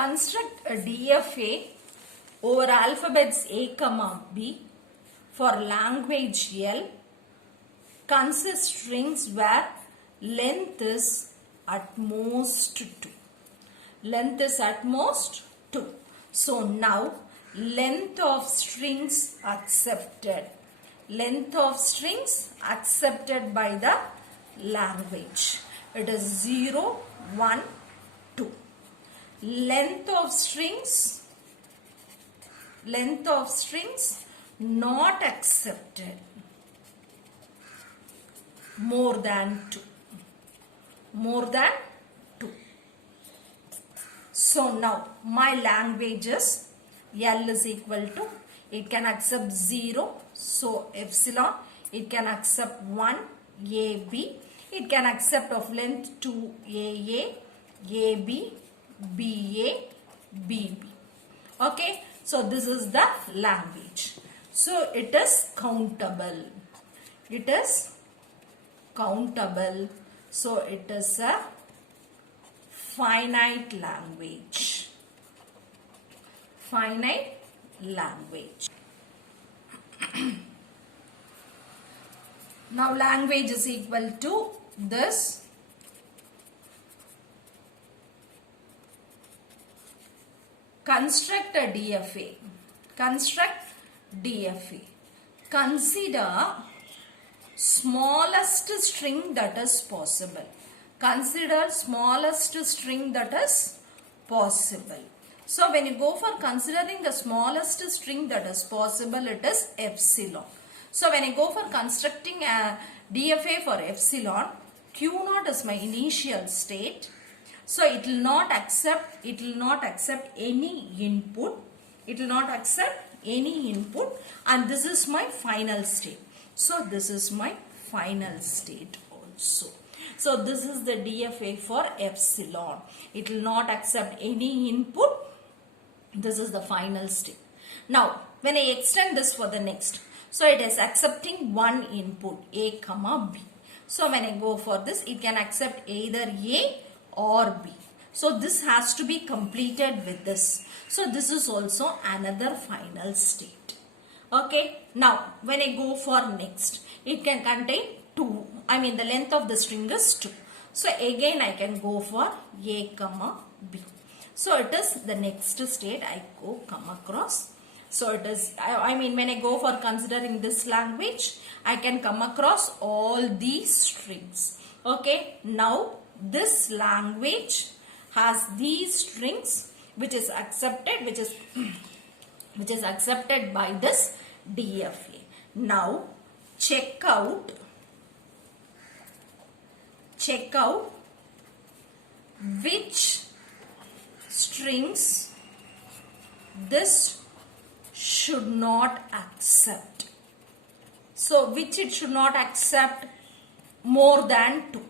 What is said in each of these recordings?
Construct a DFA over alphabets A, comma B for language L. Consist strings where length is at most 2. Length is at most 2. So now length of strings accepted. Length of strings accepted by the language. It is 0, 1, 2. Length of strings not accepted, more than 2. More than 2. So now my language is L is equal to, it can accept 0, so epsilon. It can accept 1, AB. It can accept of length 2, AA, AB, BA, BB. Okay, so this is the language. So it is countable. It is countable. So it is a finite language. Finite language. Now language is equal to this. Construct a DFA. Construct DFA. Consider smallest string that is possible. Consider smallest string that is possible. So when you go for considering the smallest string that is possible, it is epsilon. So when I go for constructing a DFA for epsilon, Q0 is my initial state. So it will not accept any input. It will not accept any input, and this is my final state. So this is my final state also. So this is the DFA for epsilon. It will not accept any input. This is the final state. Now when I extend this for the next, so it is accepting one input A, comma B. So when I go for this, it can accept either A or B. So this has to be completed with this. So this is also another final state. Okay. Now when I go for next, it can contain 2. The length of the string is 2. So again I can go for A, comma B. So it is the next state I come across. So it is, when I go for considering this language, I can come across all these strings. Okay. Now this language has these strings which is accepted, which is accepted by this DFA. Now check out which strings this should not accept. So which it should not accept? More than 2.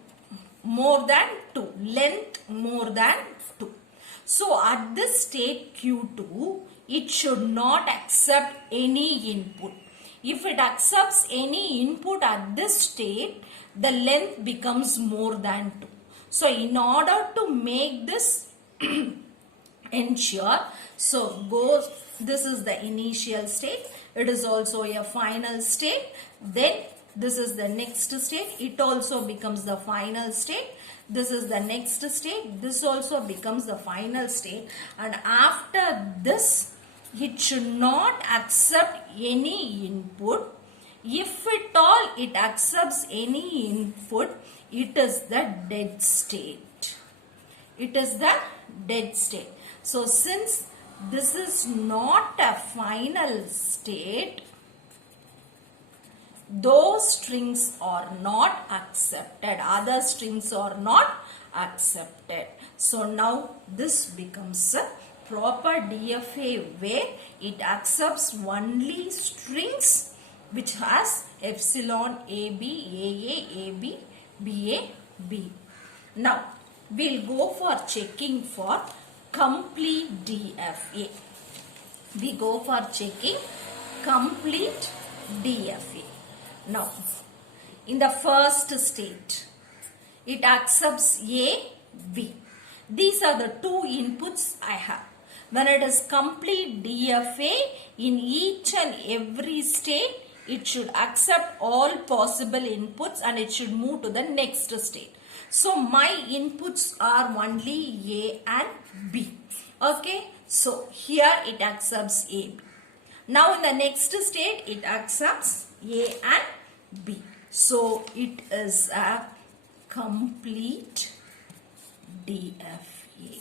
More than 2. Length more than 2. So at this state Q2, it should not accept any input. If it accepts any input at this state, the length becomes more than 2. So in order to make this ensure, so this is the initial state. It is also a final state. Then this is the next state. It also becomes the final state. This is the next state. This also becomes the final state. And after this, it should not accept any input. If at all it accepts any input, it is the dead state. It is the dead state. So since this is not a final state, those strings are not accepted. Other strings are not accepted. So now this becomes a proper DFA where it accepts only strings which has epsilon AB, AA, AB, BA, B. Now we'll go for checking for complete DFA. We go for checking complete DFA. Now, in the first state, it accepts A, B. These are the two inputs I have. When it is complete DFA, in each and every state, it should accept all possible inputs and it should move to the next state. So my inputs are only A and B. Okay, so here it accepts A, B. Now in the next state, it accepts A and B. So it is a complete DFA.